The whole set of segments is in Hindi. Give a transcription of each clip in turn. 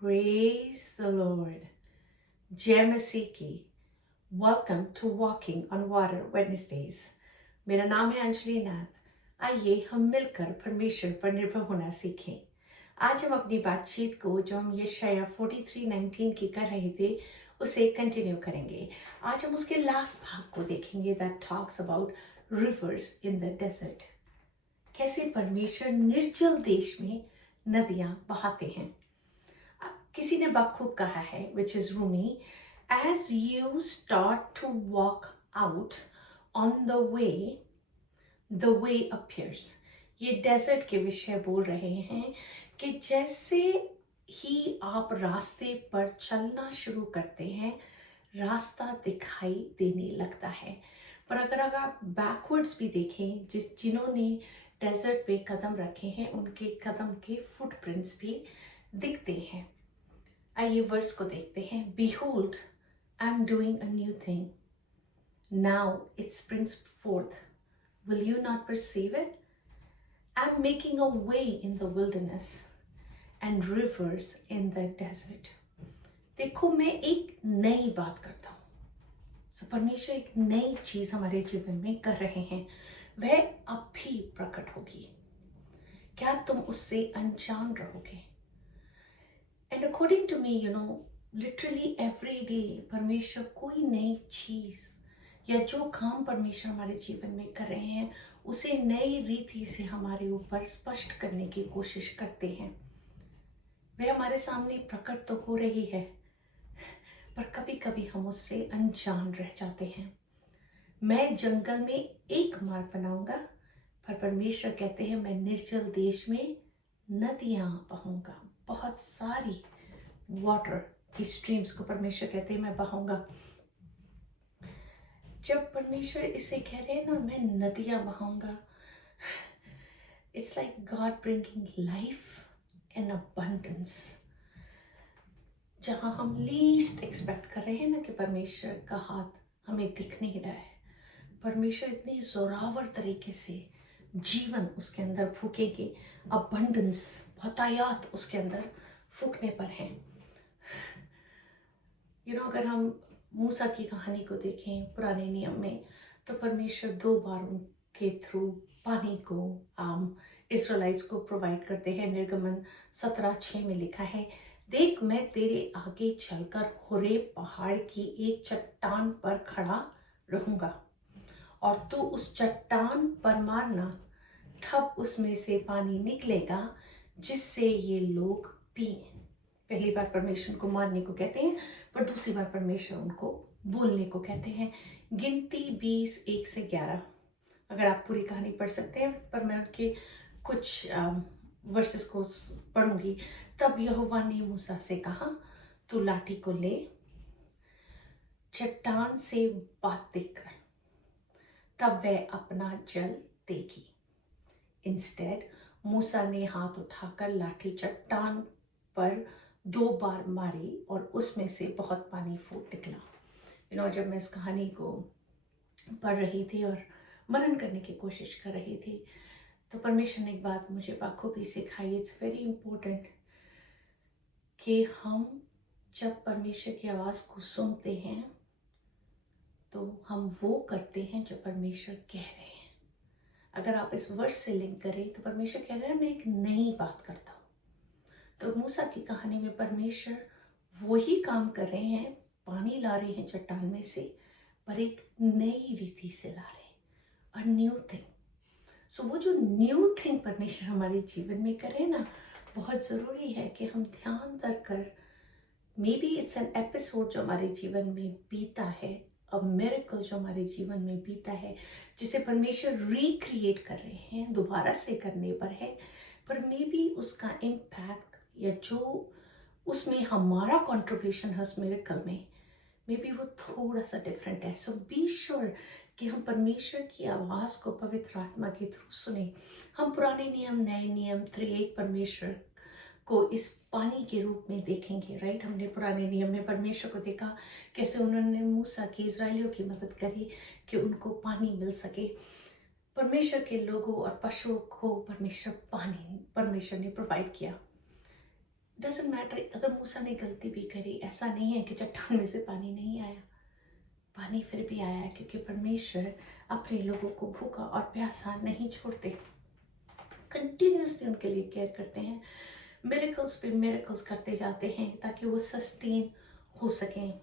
Praise the Lord. जय मसीह की। Welcome to walking on water Wednesdays. मेरा नाम है अंजलि नाथ। आइए हम मिलकर परमेश्वर पर निर्भर होना सीखें। आज हम अपनी बातचीत को जो हम यशायाह 43:19 की कर रहे थे उसे कंटिन्यू करेंगे। आज हम उसके लास्ट भाग को देखेंगे that talks about rivers in the desert. कैसे परमेश्वर निर्जल देश में नदियां बहाते हैं। किसी ने बखूब कहा है which is Rumi, as you start to walk out on the way appears. ये डेजर्ट के विषय बोल रहे हैं कि जैसे ही आप रास्ते पर चलना शुरू करते हैं रास्ता दिखाई देने लगता है। पर अगर आप बैकवर्ड्स भी देखें, जिन्होंने डेजर्ट पे कदम रखे हैं उनके कदम के फुटप्रिंट्स भी दिखते हैं। आइए वर्स को देखते हैं। Behold, I am doing a new thing. Now it springs forth. Will you not perceive it? I am making a way in the wilderness and rivers in the desert. देखो मैं एक नई बात करता हूँ। सो परमेश्वर एक नई चीज हमारे जीवन में कर रहे हैं, वह अब भी प्रकट होगी। क्या तुम उससे अनजान रहोगे? And according to me, literally every day परमेश्वर कोई नई चीज या जो काम परमेश्वर हमारे जीवन में कर रहे हैं उसे नई रीति से हमारे ऊपर स्पष्ट करने की कोशिश करते हैं। वह हमारे सामने प्रकट तो हो रही है, पर कभी कभी हम उससे अनजान रह जाते हैं। मैं जंगल में एक मार्ग बनाऊंगा, पर परमेश्वर कहते हैं मैं निर्जल देश में नदियां बहाऊंगा। बहुत सारी वाटर की स्ट्रीम्स को परमेश्वर कहते हैं मैं बहाऊंगा। जब परमेश्वर इसे कह रहे हैं ना, मैं नदियां बहाऊंगा, it's like God bringing life in abundance. जहां हम लीस्ट एक्सपेक्ट कर रहे हैं ना कि परमेश्वर का हाथ हमें दिख नहीं रहा है, परमेश्वर इतनी जोरावर तरीके से जीवन उसके अंदर फूकेंगे। अबंडेंस, बहुतायात उसके अंदर फूकने पर है। अगर हम मूसा की कहानी को देखें पुराने नियम में, तो परमेश्वर 2 बार उनके थ्रू पानी को इस्राएलिट्स को प्रोवाइड करते हैं। निर्गमन 17:6 में लिखा है, देख मैं तेरे आगे चलकर होरेब पहाड़ की एक चट्टान पर खड़ा रहूंगा और तू उस चट्टान पर मारना, तब उसमें से पानी निकलेगा जिससे ये लोग पिए। पहली बार परमेश्वर उनको मारने को कहते हैं, पर दूसरी बार परमेश्वर उनको बोलने को कहते हैं। गिनती 20:1-11। अगर आप पूरी कहानी पढ़ सकते हैं, पर मैं उनके कुछ वर्सेस को पढ़ूंगी। तब यहोवा ने मूसा से कहा, तू लाठी को ले, चट्टान से बातें कर, तब वह अपना जल देगी। इंस्टेड मूसा ने हाथ उठाकर लाठी चट्टान पर 2 बार मारी और उसमें से बहुत पानी फूट निकला। जब मैं इस कहानी को पढ़ रही थी और मनन करने की कोशिश कर रही थी, तो परमेश्वर ने एक बात मुझे बखूबी सिखाई। इट्स वेरी इम्पोर्टेंट कि हम जब परमेश्वर की आवाज़ को सुनते हैं तो हम वो करते हैं जो परमेश्वर कह रहे हैं। अगर आप इस वर्ष से लिंक करें तो परमेश्वर कह रहे हैं मैं एक नई बात करता हूँ। तो मूसा की कहानी में परमेश्वर वही काम कर रहे हैं, पानी ला रहे हैं चट्टान में से, पर एक नई रीति से ला रहे हैं, अ न्यू थिंग। सो वो जो न्यू थिंग परमेश्वर हमारे जीवन में करे ना, बहुत ज़रूरी है कि हम ध्यान कर may be it's an episode जो हमारे जीवन में बीता है, अ मिरेकल जो हमारे जीवन में बीता है, जिसे परमेश्वर रिक्रिएट कर रहे हैं, दोबारा से करने पर है, पर मे बी उसका इम्पैक्ट या जो उसमें हमारा कंट्रीब्यूशन है उस मिरेकल में, मे बी वो थोड़ा सा डिफरेंट है। सो बी श्योर कि हम परमेश्वर की आवाज़ को पवित्र आत्मा के थ्रू सुने। हम पुराने नियम नए नियम त्रिएक परमेश्वर को इस पानी के रूप में देखेंगे, राइट। हमने पुराने नियम में परमेश्वर को देखा कैसे उन्होंने मूसा की इजराइलियों की मदद करी कि उनको पानी मिल सके। परमेश्वर के लोगों और पशुओं को परमेश्वर ने प्रोवाइड किया। डजेंट मैटर अगर मूसा ने गलती भी करी, ऐसा नहीं है कि चट्टान में से पानी नहीं आया, पानी फिर भी आया, क्योंकि परमेश्वर अपने लोगों को भूखा और प्यासा नहीं छोड़ते, कंटिन्यूसली उनके लिए केयर करते हैं, मिरेकल्स पे मिरेकल्स करते जाते हैं ताकि वो सस्टेन हो सकें।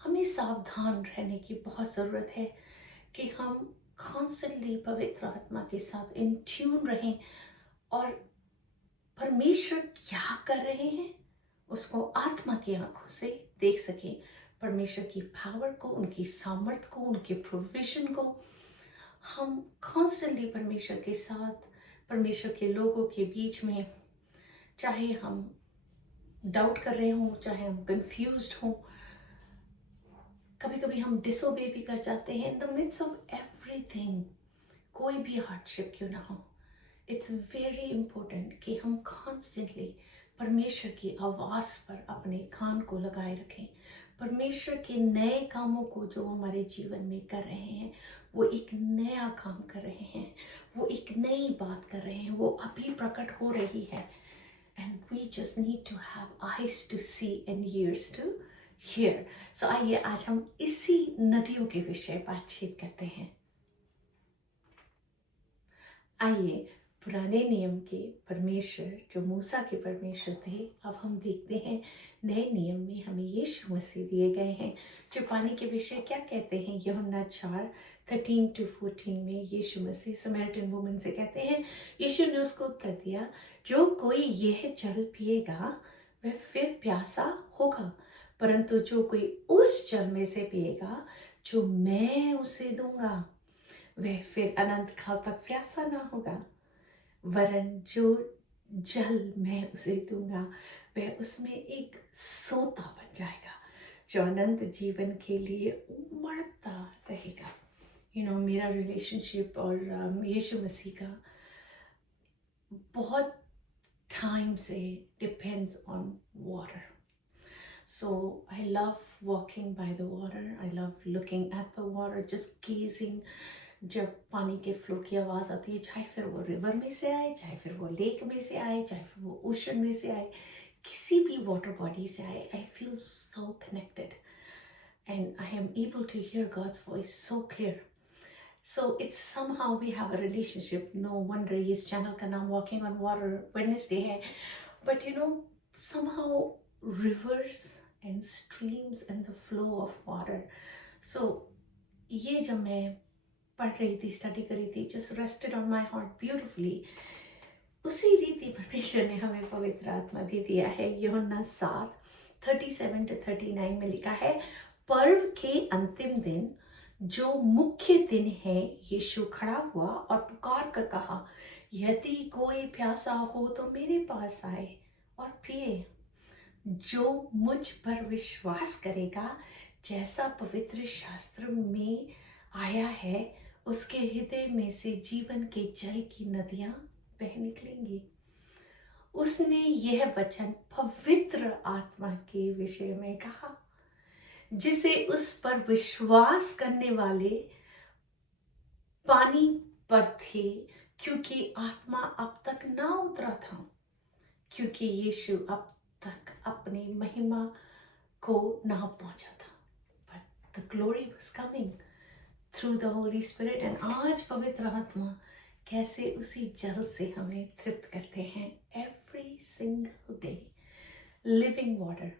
हमें सावधान रहने की बहुत ज़रूरत है कि हम कॉन्स्टेंटली पवित्र आत्मा के साथ इन ट्यून रहें और परमेश्वर क्या कर रहे हैं उसको आत्मा की आंखों से देख सकें। परमेश्वर की पावर को, उनकी सामर्थ को, उनके प्रोविजन को हम कॉन्स्टेंटली परमेश्वर के साथ, परमेश्वर के लोगों के बीच में, चाहे हम डाउट कर रहे हों, चाहे हम कंफ्यूज्ड हों, कभी कभी हम डिसोबे भी कर जाते हैं in the midst of everything, कोई भी हार्डशिप क्यों ना हो। इट्स वेरी इंपॉर्टेंट कि हम कॉन्स्टेंटली परमेश्वर की आवाज़ पर अपने कान को लगाए रखें। परमेश्वर के नए कामों को जो हमारे जीवन में कर रहे हैं, वो एक नया काम कर रहे हैं, वो एक नई बात कर रहे हैं, वो अभी प्रकट हो रही है। And we just need to have eyes to see and ears to hear. So आइए आज हम इसी नदियों के विषय बातचीत करते हैं। आइए पुराने नियम के परमेश्वर जो मूसा के परमेश्वर थे, अब हम देखते हैं नए नियम में हमें यीशु मसीह दिए गए हैं जो पानी के विषय क्या कहते हैं। यूहन्ना 4:13-14 में यीशु मसीह समरिटन वुमन से कहते हैं, यीशु ने उसको उत्तर दिया, जो कोई यह जल पिएगा वह फिर प्यासा होगा, परंतु जो कोई उस जल में से पिएगा जो मैं उसे दूंगा वह फिर अनंत काल तक प्यासा ना होगा, वरन जो जल मैं उसे दूंगा वह उसमें एक सोता बन जाएगा जो अनंत जीवन के लिए उमड़ता रहेगा। मेरा रिलेशनशिप और यीशु मसीह का बहुत टाइम से depends on water. So I love walking by the water. I love looking at the water, just gazing. जब पानी के फ्लो की आवाज़ आती है, चाहे फिर वो रिवर में से आए, चाहे फिर वो लेक में से आए, चाहे फिर वो ओशन में से आए, किसी भी वाटर बॉडी से आए, I feel so connected and I am able to hear God's voice so clear. So it's somehow we have a relationship. No wonder इस चैनल का नाम Walking on Water Wednesday है. But somehow rivers and streams and the flow of water. So ये जब मैं पढ़ रही थी, स्टडी करी थी, just rested on my heart beautifully. उसी रीति परमेश्वर ने हमें पवित्र आत्मा भी दिया है। यूहन्ना 7:37-39 में लिखा है, पर्व के अंतिम दिन जो मुख्य दिन है, यीशु खड़ा हुआ और पुकार कर कहा, यदि कोई प्यासा हो तो मेरे पास आए और पिए। जो मुझ पर विश्वास करेगा, जैसा पवित्र शास्त्र में आया है, उसके हृदय में से जीवन के जल की नदियां बह निकलेंगी। उसने यह वचन पवित्र आत्मा के विषय में कहा, जिसे उस पर विश्वास करने वाले पानी पर थे, क्योंकि आत्मा अब तक ना उतरा था, क्योंकि यीशु अब तक अपनी महिमा को ना पहुंचा था। But the glory was coming through the Holy Spirit. And आज पवित्र आत्मा कैसे उसी जल से हमें तृप्त करते हैं every single day. Living water.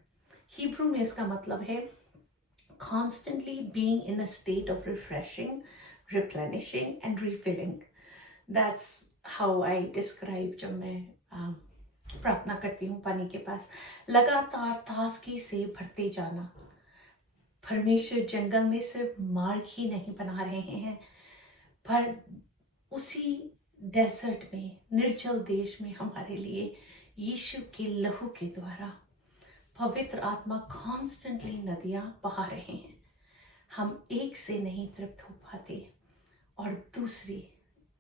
Hebrew में इसका मतलब है constantly being in a state of refreshing, replenishing and refilling. That's how I describe जब मैं प्रार्थना करती हूँ पानी के पास। लगातार ताजगी से भरते जाना। परमेश्वर जंगल में सिर्फ मार्ग ही नहीं बना रहे हैं, पर उसी डेजर्ट में, निर्जल देश में हमारे लिए यीशु के लहू के द्वारा पवित्र आत्मा कॉन्स्टेंटली नदियाँ बहा रहे हैं। हम एक से नहीं तृप्त हो पाते और दूसरी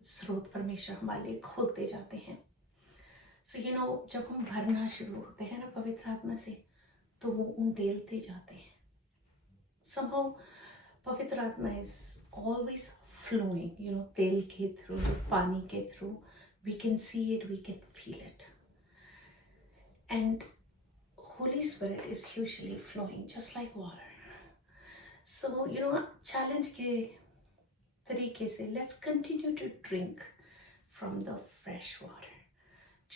स्रोत परमेश्वर हमारे लिए खोलते जाते हैं। सो जब हम भरना शुरू होते हैं ना पवित्र आत्मा से, तो वो उंडेलते जाते हैं। somehow पवित्र आत्मा is always flowing, तेल के थ्रू, पानी के through, we can see it, we can feel it, and Holy Spirit is usually flowing just like water. So challenge के तरीके से let's continue to drink from the fresh water.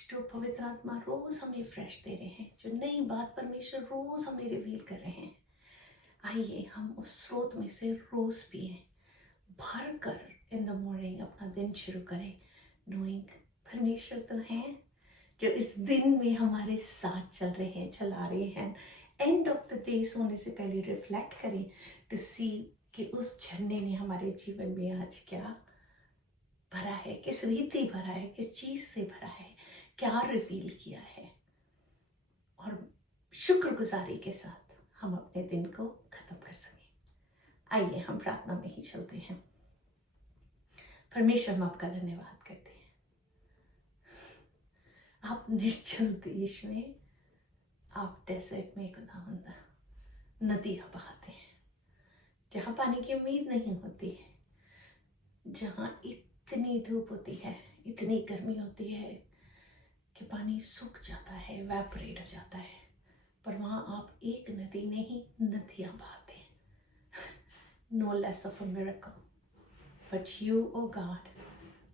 जो पवित्र आत्मा रोज हमें फ्रेश दे रहे हैं, जो नई बात परमेश्वर रोज हमें रिवील कर रहे हैं, आइए हम उस स्रोत में से रोज पिए, भर कर इन द मॉर्निंग अपना दिन शुरू करें, नोइंग परमेश्वर तो हैं जो इस दिन में हमारे साथ चल रहे हैं, चला रहे हैं। एंड ऑफ द डे सोने से पहले रिफ्लेक्ट करें टू सी कि उस झरने ने हमारे जीवन में आज क्या भरा है, किस रीति भरा है, किस चीज से भरा है, क्या रिवील किया है, और शुक्रगुजारी के साथ हम अपने दिन को खत्म कर सकें। आइए हम प्रार्थना में ही चलते हैं। परमेश्वर हम आपका धन्यवाद करते हैं, आप निश्चल देश में, आप डेजर्ट में खुदावंद नदियाँ बहाते हैं, जहाँ पानी की उम्मीद नहीं होती है, जहाँ इतनी धूप होती है, इतनी गर्मी होती है कि पानी सूख जाता है, एवेपोरेट हो जाता है, पर वहाँ आप एक नदी नहीं, नदियाँ बहाते हैं। No less of a miracle, but you, oh God,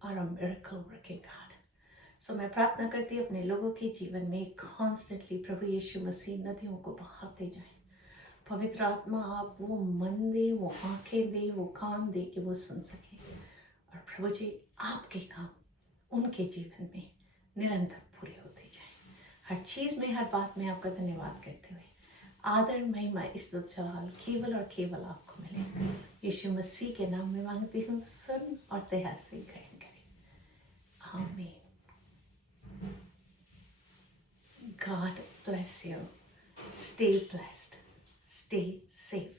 are a miracle working God. So मैं प्रार्थना करती हूँ अपने लोगों के जीवन में कॉन्स्टेंटली प्रभु यीशु मसीह नदियों को बहाते जाएं। पवित्र आत्मा आप वो मन दे, वो आंखें दे, वो कान दे कि वो सुन सकें, और प्रभु जी आपके काम उनके जीवन में निरंतर पूरे होते जाएं। हर चीज़ में, हर बात में आपका धन्यवाद करते हुए आदर महिमा इज्जत जलाल केवल और केवल आपको मिले। यीशु मसीह के नाम में मांगती हूँ, सुन और दया से ग्रहण करें। आमीन। God bless you. Stay blessed. Stay safe.